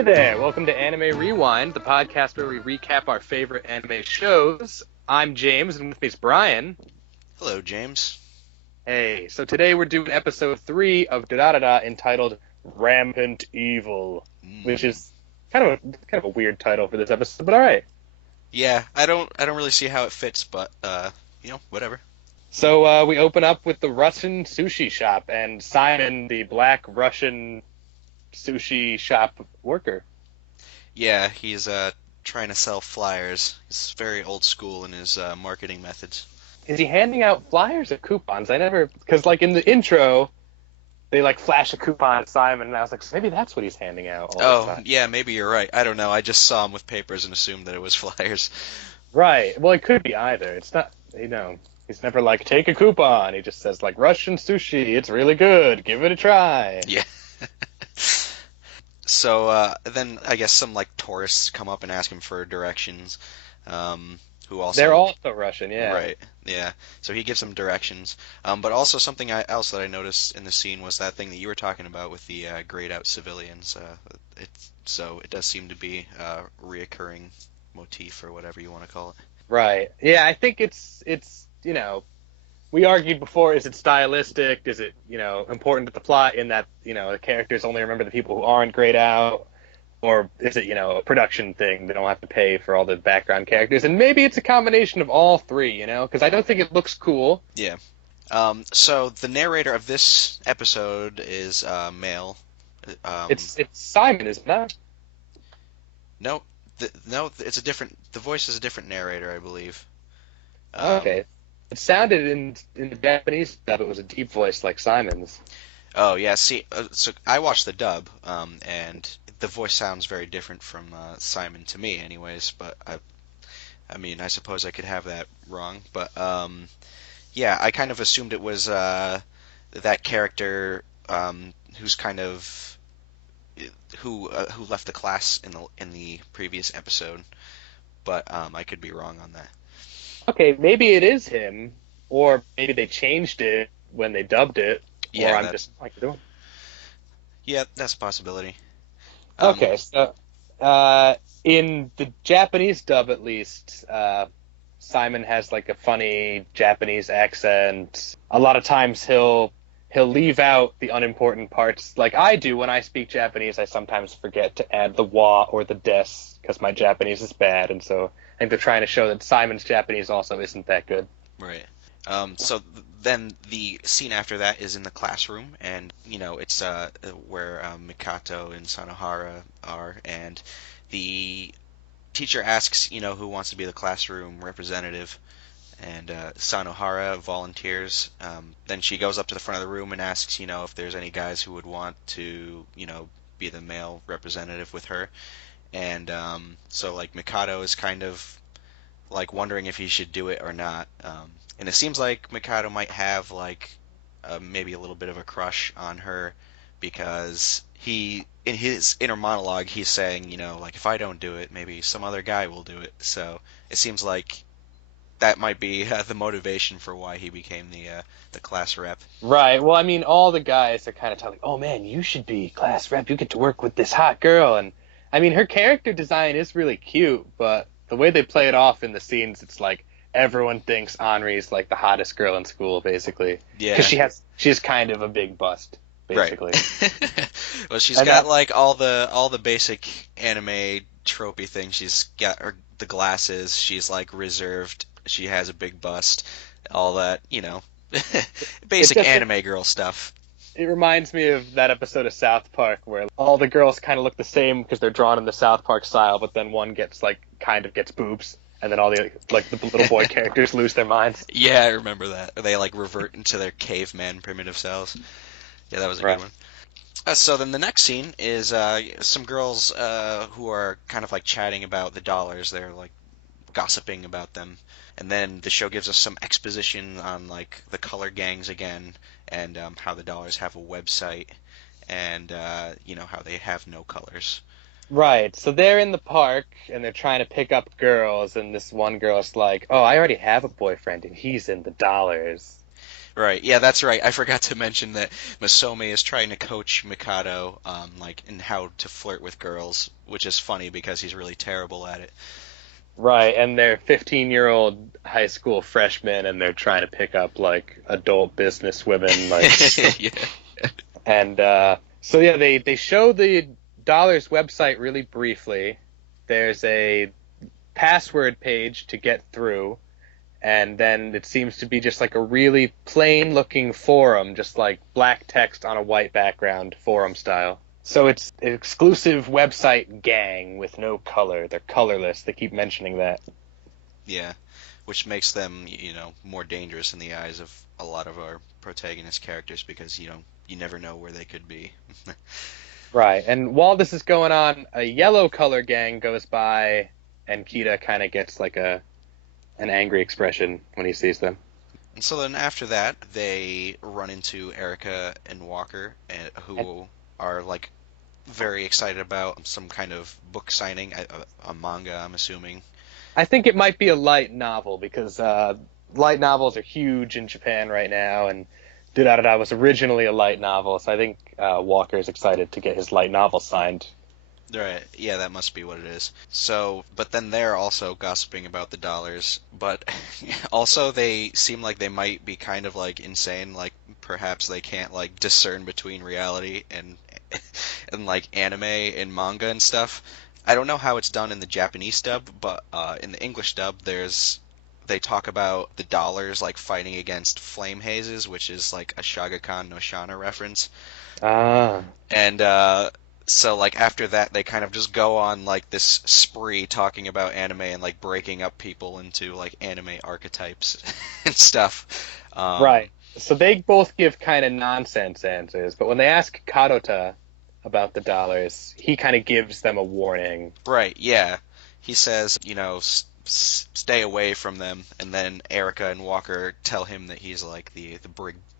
Hey there, welcome to Anime Rewind, the podcast where we recap our favorite anime shows. I'm James, and with me is Brian. Hello, James. Hey, so today we're doing episode 3 of Durarara entitled Rampant Evil, which is kind of a weird title for this episode, but alright. Yeah, I don't really see how it fits, but whatever. So we open up with the Russian sushi shop, and Simon, the black Russian sushi shop worker. Yeah, he's trying to sell flyers. He's very old school in his marketing methods. Is he handing out flyers or coupons? Because like in the intro, they like flash a coupon at Simon, and I was like, so maybe that's what he's handing out all the time. Yeah, maybe you're right. I don't know. I just saw him with papers and assumed that it was flyers. Right. Well, it could be either. It's not, he's never like, take a coupon. He just says like, Russian sushi, it's really good. Give it a try. Yeah. So then I guess some like tourists come up and ask him for directions. Who also They're also Russian, yeah. Right. Yeah. So he gives them directions. But also something else that I noticed in the scene was that thing that you were talking about with the grayed out civilians. So it does seem to be a reoccurring motif or whatever you want to call it. Right. Yeah, I think it's we argued before, is it stylistic? Is it, important to the plot in that, the characters only remember the people who aren't grayed out? Or is it, a production thing? They don't have to pay for all the background characters. And maybe it's a combination of all three, because I don't think it looks cool. Yeah. So the narrator of this episode is male. It's Simon, isn't it? No, it's a different. The voice is a different narrator, I believe. Okay. It sounded in the Japanese dub, it was a deep voice like Simon's. Oh yeah, see, so I watched the dub, and the voice sounds very different from Simon to me, anyways. But I mean, I suppose I could have that wrong. But yeah, I kind of assumed it was that character who's kind of who left the class in the previous episode. But I could be wrong on that. Okay, maybe it is him, or maybe they changed it when they dubbed it, Yeah, or I'm just like doing. Yeah, that's a possibility. Okay, so in the Japanese dub, at least, Simon has like a funny Japanese accent. A lot of times he'll leave out the unimportant parts, like I do when I speak Japanese. I sometimes forget to add the wa or the des because my Japanese is bad, and so I think they're trying to show that Simon's Japanese also isn't that good. Right. So then the scene after that is in the classroom, and it's where Mikato and Sanohara are, and the teacher asks who wants to be the classroom representative, and Sanohara volunteers. Then she goes up to the front of the room and asks if there's any guys who would want to be the male representative with her, and so like Mikado is kind of like wondering if he should do it or not. And it seems like Mikado might have like maybe a little bit of a crush on her because in his inner monologue he's saying like if I don't do it maybe some other guy will do it. So it seems like that might be the motivation for why he became the class rep. Right. Well, I mean, all the guys are kind of telling, "Oh man, you should be class rep. You get to work with this hot girl." And I mean, her character design is really cute, but the way they play it off in the scenes, it's like everyone thinks Henri's like the hottest girl in school, basically. Yeah. Because she has kind of a big bust, basically. Right. Well, she's got like all the basic anime tropey things. She's got the glasses. She's like reserved. She has a big bust. All that, basic anime girl stuff. It reminds me of that episode of South Park where all the girls kind of look the same because they're drawn in the South Park style, but then one gets boobs, and then all the little boy characters lose their minds. Yeah, I remember that. They like revert into their caveman primitive selves. Yeah, that was a good one. So then the next scene is some girls who are kind of like chatting about the dollars. They're like gossiping about them. And then the show gives us some exposition on like the color gangs again, and how the dollars have a website, and how they have no colors. Right. So they're in the park and they're trying to pick up girls, and this one girl's like, "Oh, I already have a boyfriend, and he's in the dollars." Right. Yeah, that's right. I forgot to mention that Masome is trying to coach Mikado, like in how to flirt with girls, which is funny because he's really terrible at it. Right, and they're 15-year-old high school freshmen, and they're trying to pick up like adult business women, like, Yeah. and so yeah, they show the Dollars website really briefly. There's a password page to get through, and then it seems to be just like a really plain looking forum, just like black text on a white background, forum style. So it's an exclusive website gang with no color. They're colorless. They keep mentioning that. Yeah, which makes them, more dangerous in the eyes of a lot of our protagonist characters because, you never know where they could be. Right. And while this is going on, a yellow color gang goes by, and Kita kind of gets like an angry expression when he sees them. And so then after that, they run into Erica and Walker, And who are like very excited about some kind of book signing, a manga, I'm assuming. I think it might be a light novel because light novels are huge in Japan right now, and Durarara was originally a light novel, so I think Walker is excited to get his light novel signed. Right, yeah, that must be what it is. So, but then they're also gossiping about the dollars, but also they seem like they might be kind of like insane, like perhaps they can't like discern between reality and and like anime and manga and stuff. I don't know how it's done in the Japanese dub, but in the English dub, they talk about the dollars like fighting against flame hazes, which is like a Shaga Khan no Shana reference. Ah, And so like after that, they kind of just go on like this spree talking about anime and like breaking up people into like anime archetypes and stuff. right. So they both give kind of nonsense answers, but when they ask Kadota about the dollars, he kind of gives them a warning. Right, yeah. He says, stay away from them, and then Erica and Walker tell him that he's like the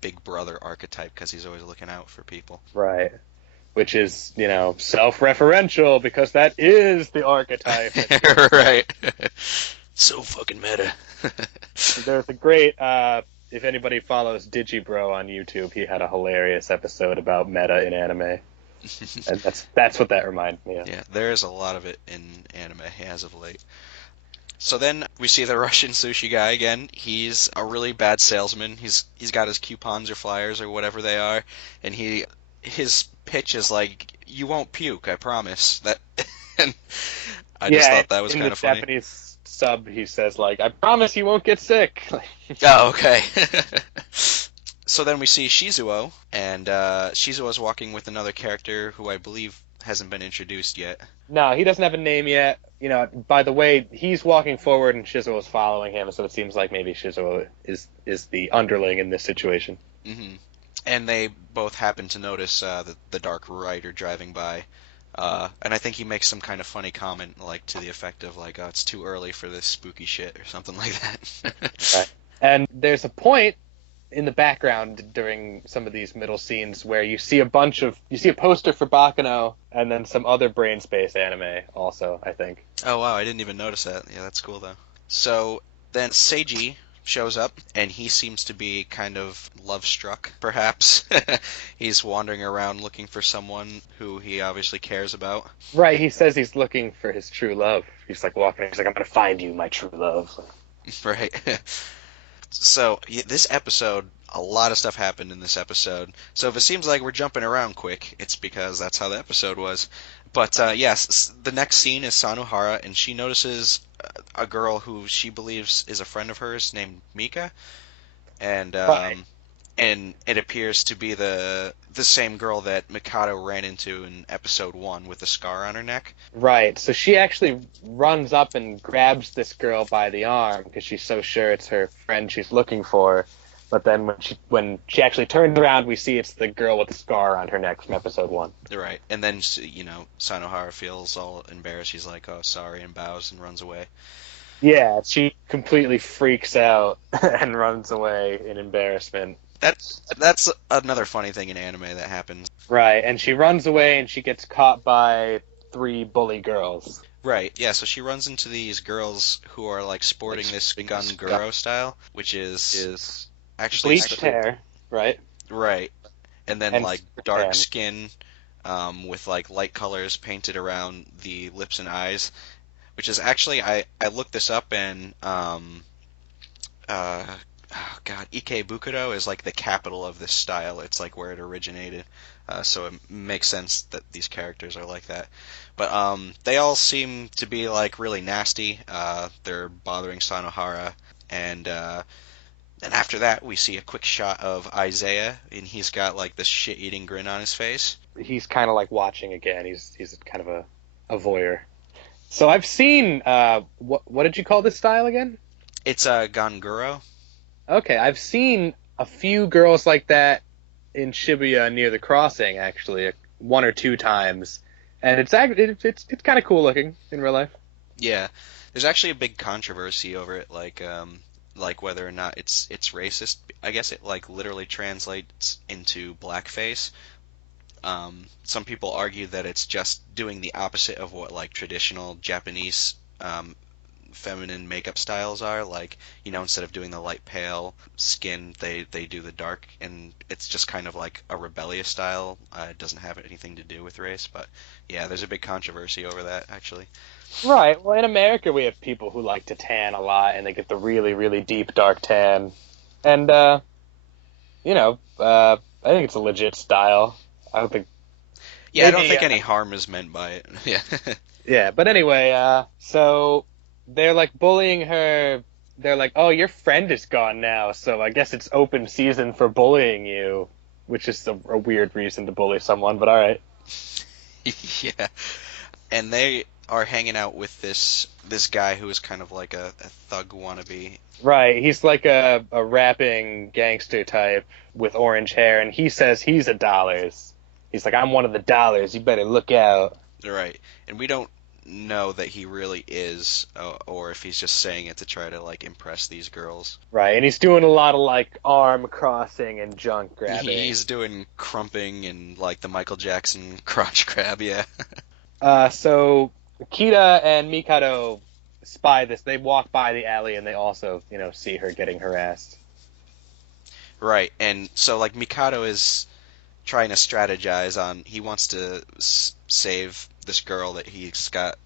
big brother archetype because he's always looking out for people. Right. Which is, self-referential because that is the archetype. Right. So fucking meta. There's a great, if anybody follows Digibro on YouTube, he had a hilarious episode about meta in anime. And that's what that reminded me of. Yeah, there is a lot of it in anime as of late. So then we see the Russian sushi guy again. He's a really bad salesman. He's got his coupons or flyers or whatever they are, and his pitch is like, "You won't puke, I promise." That, and I just thought that was kind of funny. In the Japanese sub, he says like, "I promise you won't get sick." Oh, okay. So then we see Shizuo, and Shizuo's walking with another character who I believe hasn't been introduced yet. No, he doesn't have a name yet. By the way, he's walking forward and Shizuo is following him, so it seems like maybe Shizuo is the underling in this situation. Hmm. And they both happen to notice the Dark Rider driving by. And I think he makes some kind of funny comment, like to the effect of like, "Oh, it's too early for this spooky shit" or something like that. Right. And there's a point in the background during some of these middle scenes where you see a poster for Baccano and then some other brain space anime also, I think. Oh wow, I didn't even notice that. Yeah, that's cool though. So then Seiji shows up, and he seems to be kind of love struck, perhaps. He's wandering around looking for someone who he obviously cares about. Right, he says he's looking for his true love. He's like walking, he's like, "I'm gonna find you, my true love." Right. So this episode, a lot of stuff happened in this episode. So if it seems like we're jumping around quick, it's because that's how the episode was. But yes, the next scene is Sanuhara, and she notices a girl who she believes is a friend of hers named Mika, and Right. and it appears to be the same girl that Mikado ran into in episode 1 with the scar on her neck. Right. So she actually runs up and grabs this girl by the arm because she's so sure it's her friend she's looking for. But then when she actually turns around, we see it's the girl with the scar on her neck from episode 1. Right, and then Sanohara feels all embarrassed. She's like, "Oh, sorry," and bows and runs away. Yeah, she completely freaks out and runs away in embarrassment. That's another funny thing in anime that happens. Right, and she runs away and she gets caught by 3 bully girls. Right, yeah. So she runs into these girls who are like sporting this gun guro style, which is actually, bleached hair, right? right, and then And like super dark tan. skin, with like light colors painted around the lips and eyes, which is actually I looked this up and uh, oh God, Ikebukuro is like the capital of this style. It's like where it originated. So it makes sense that these characters are like that. But they all seem to be like really nasty. They're bothering Sanohara, and then after that we see a quick shot of Isaiah, and he's got like this shit-eating grin on his face. He's kind of like watching again. He's kind of a voyeur. So I've seen what did you call this style again? It's Ganguro. Okay, I've seen a few girls like that in Shibuya near the crossing, actually, one or two times, and it's kind of cool looking in real life. Yeah, there's actually a big controversy over it, like whether or not it's racist. I guess it like literally translates into blackface. Some people argue that it's just doing the opposite of what like traditional Japanese feminine makeup styles are. Like, instead of doing the light pale skin, they do the dark, and it's just kind of like a rebellious style. It doesn't have anything to do with race, but yeah, there's a big controversy over that actually. Right. Well, in America, we have people who like to tan a lot, and they get the really, really deep dark tan, and I think it's a legit style. I don't think Yeah, I don't maybe think any harm is meant by it. Yeah. yeah, but anyway, so they're like bullying her. They're like, "Oh, your friend is gone now, so I guess it's open season for bullying you," which is a weird reason to bully someone, but all right. Yeah. And they are hanging out with this guy who is kind of like a thug wannabe. Right, he's like a rapping gangster type with orange hair, and he says he's a dollars. He's like, "I'm one of the dollars. You better look out." Right. And we don't know that he really is, or if he's just saying it to try to like impress these girls. Right, and he's doing a lot of like arm crossing and junk grabbing. He's doing crumping and like the Michael Jackson crotch grab, yeah. So Kita and Mikado spy this. They walk by the alley and they also, see her getting harassed. Right. And so like Mikado is trying to strategize on he wants to save this girl that he's got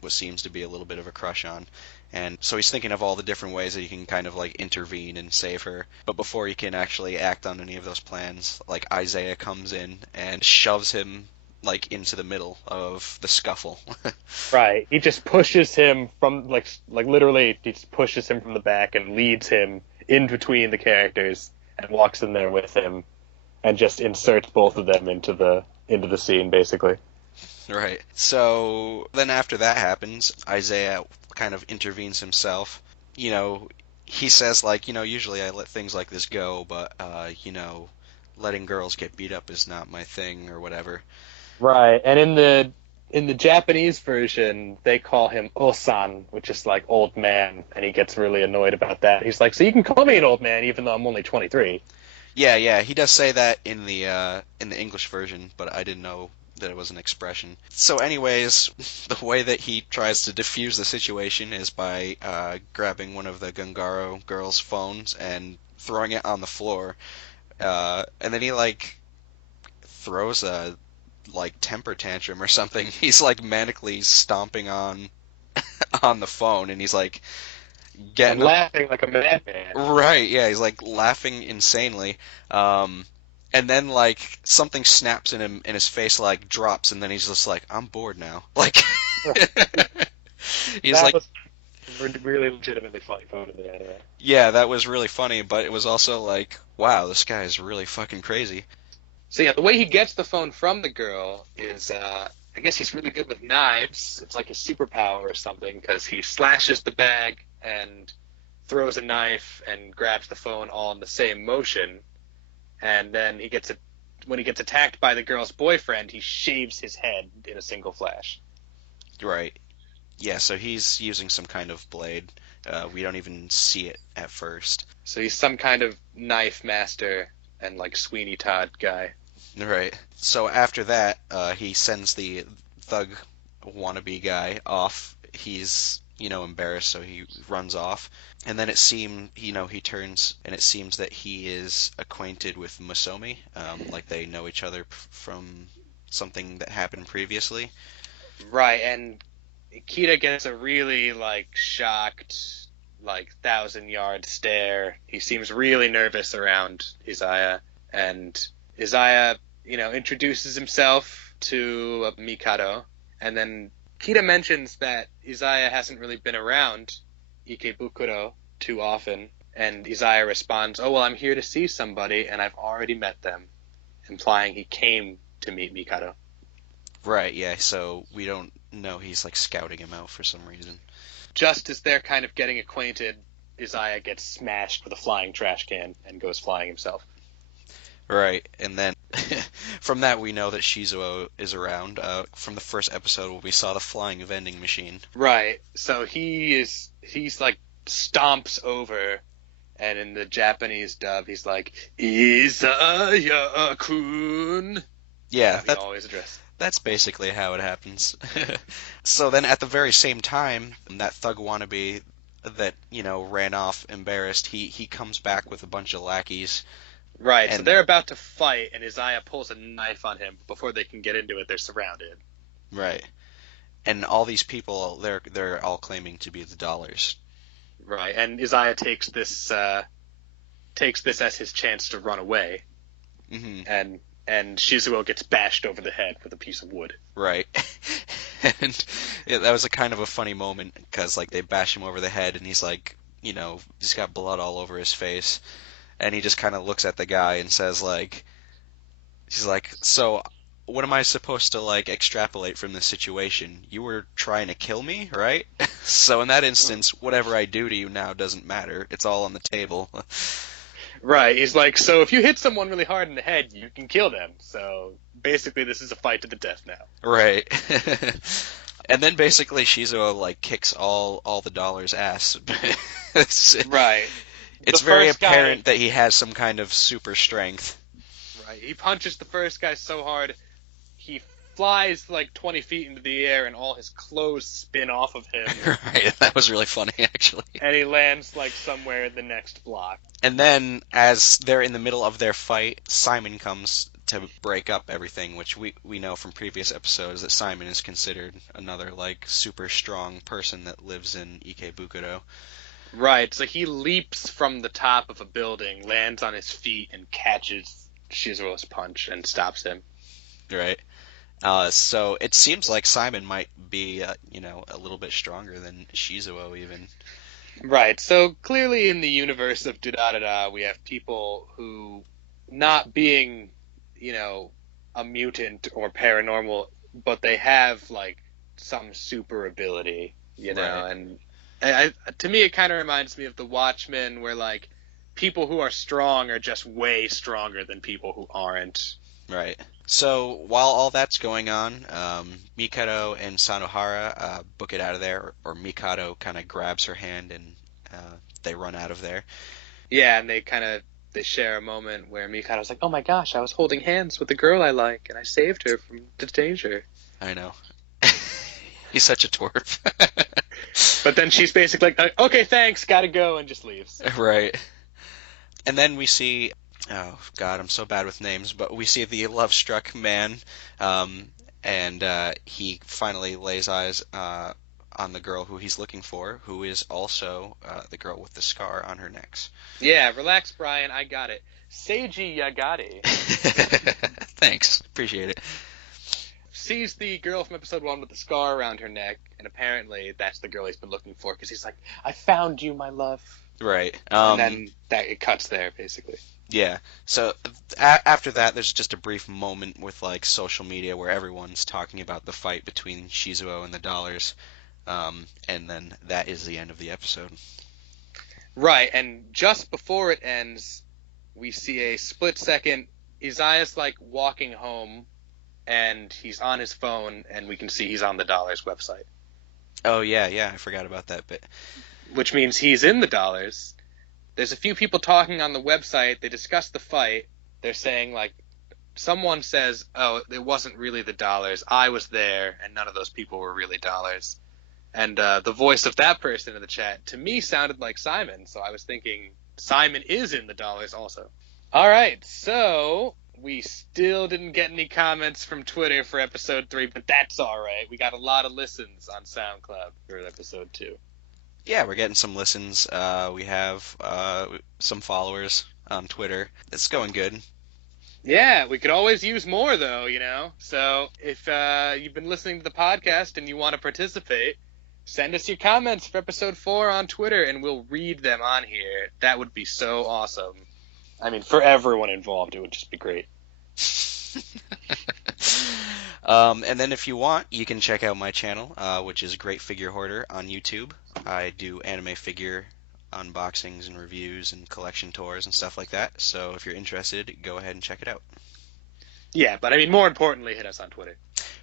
what seems to be a little bit of a crush on. And so he's thinking of all the different ways that he can kind of like intervene and save her. But before he can actually act on any of those plans, like Isaiah comes in and shoves him like into the middle of the scuffle. Right. He just pushes him from like literally he just pushes him from the back and leads him in between the characters and walks in there with him and just inserts both of them into the scene basically. Right. So then after that happens, Isaiah kind of intervenes himself. You know, he says like, usually I let things like this go, but letting girls get beat up is not my thing or whatever. Right. And in the Japanese version, they call him Osan, which is like old man, and he gets really annoyed about that. He's like, "So you can call me an old man even though I'm only 23." Yeah, yeah, he does say that in the English version, but I didn't know that it was an expression. So anyways, the way that he tries to diffuse the situation is by grabbing one of the Gungaro girls' phones and throwing it on the floor. And then he like throws a like temper tantrum or something. He's like manically stomping on the phone, and he's like And getting laughing like a madman. right. Yeah, he's like laughing insanely. Um, and then like something snaps in him, and his face like drops, and then he's just like, "I'm bored now." Like he's That like, was a really legitimately funny photo there, anyway. "Yeah, that was really funny," but it was also like, "Wow, this guy is really fucking crazy." So yeah, the way he gets the phone from the girl is, I guess he's really good with knives. It's like his superpower or something because he slashes the bag and throws a knife and grabs the phone all in the same motion. And then when he gets attacked by the girl's boyfriend, he shaves his head in a single flash. Right. Yeah, so he's using some kind of blade. We don't even see it at first. So he's some kind of knife master and like Sweeney Todd guy. Right. So after that, he sends the thug wannabe guy off. He's embarrassed, so he runs off. And then he turns, and it seems that he is acquainted with Musomi, like they know each other from something that happened previously. Right, and Kita gets a really like shocked, like 1,000-yard stare. He seems really nervous around Isaiah, and Isaiah, introduces himself to Mikado, and then Kita mentions that Isaiah hasn't really been around Ikebukuro too often, and Isaiah responds, "Oh well, I'm here to see somebody, and I've already met them," implying he came to meet Mikado. Right, yeah, so we don't know he's like scouting him out for some reason. Just as they're kind of getting acquainted, Isaiah gets smashed with a flying trash can and goes flying himself. Right, and then from that we know that Shizuo is around. From the first episode where we saw the flying vending machine. Right, so he's like stomps over, and in the Japanese dub, he's like, Isaiah-kun. Yeah, He always addressed. that's basically how it happens. So then at the very same time, that thug wannabe that, ran off embarrassed, he comes back with a bunch of lackeys. Right, so And they're about to fight, and Isaiah pulls a knife on him. Before they can get into it, they're surrounded. right. And all these people, they're all claiming to be the dollars. Right, and Isaiah takes this as his chance to run away, Hmm. and Shizuo gets bashed over the head with a piece of wood. Right. And yeah, that was a kind of a funny moment because like they bash him over the head and he's like, he's got blood all over his face, and he just kind of looks at the guy and says like, he's like, so what am I supposed to like extrapolate from this situation? You were trying to kill me, right? So in that instance, whatever I do to you now doesn't matter. It's all on the table. Right, he's like, so if you hit someone really hard in the head, you can kill them. So basically, this is a fight to the death now. Right. And then basically Shizuo like kicks all the dollars' ass. Right. It's very apparent that he has some kind of super strength. Right. He punches the first guy so hard, he flies like 20 feet into the air, and all his clothes spin off of him. Right, that was really funny, actually. And he lands like somewhere in the next block. And then, as they're in the middle of their fight, Simon comes to break up everything, which we know from previous episodes that Simon is considered another like super strong person that lives in Ikebukuro. Right, so he leaps from the top of a building, lands on his feet, and catches Shizuo's punch and stops him. Right. So it seems like Simon might be, a little bit stronger than Shizuo even. Right, so clearly in the universe of Durarara, we have people who, not being, a mutant or paranormal, but they have, like, some super ability, Right. and to me it kind of reminds me of the Watchmen, where, like, people who are strong are just way stronger than people who aren't. Right. So while all that's going on, Mikado and Sanohara book it out of there, or Mikado kind of grabs her hand and they run out of there. Yeah, and they share a moment where Mikado's like, "Oh my gosh, I was holding hands with the girl I like, and I saved her from danger." I know. He's such a twerp. But then she's basically like, "Okay, thanks, gotta go," and just leaves. Right. And then we see, oh God, I'm so bad with names, but we see the love-struck man, and he finally lays eyes on the girl who he's looking for, who is also the girl with the scar on her neck. Yeah, relax, Brian. I got it. Seiji Yagati Thanks, appreciate it. sees the girl from episode 1 with the scar around her neck, and apparently that's the girl he's been looking for, because he's like, "I found you, my love." Right. And then it cuts there, basically. Yeah. So after that, there's just a brief moment with like social media where everyone's talking about the fight between Shizuo and the dollars, and then that is the end of the episode. Right, and just before it ends, we see a split second. Isaiah's like walking home, and he's on his phone, and we can see he's on the Dollars website. Oh yeah, I forgot about that bit. Which means he's in the Dollars. There's a few people talking on the website. They discuss the fight. They're saying, like, someone says, "Oh, it wasn't really the Dollars. I was there, and none of those people were really Dollars." And the voice of that person in the chat, to me, sounded like Simon. So I was thinking Simon is in the dollars also. All right, so we still didn't get any comments from Twitter for episode 3, but that's all right. We got a lot of listens on SoundCloud for episode 2. Yeah, we're getting some listens. We have some followers on Twitter. It's going good. Yeah, we could always use more, though, So if you've been listening to the podcast and you want to participate, send us your comments for episode 4 on Twitter, and we'll read them on here. That would be so awesome. I mean, for everyone involved, it would just be great. And then if you want, you can check out my channel, which is Great Figure Hoarder on YouTube. I do anime figure unboxings and reviews and collection tours and stuff like that. So if you're interested, go ahead and check it out. Yeah, but I mean, more importantly, hit us on Twitter.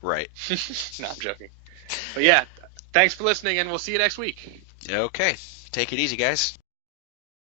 Right. No, I'm joking. But yeah, thanks for listening, and we'll see you next week. Okay. Take it easy, guys.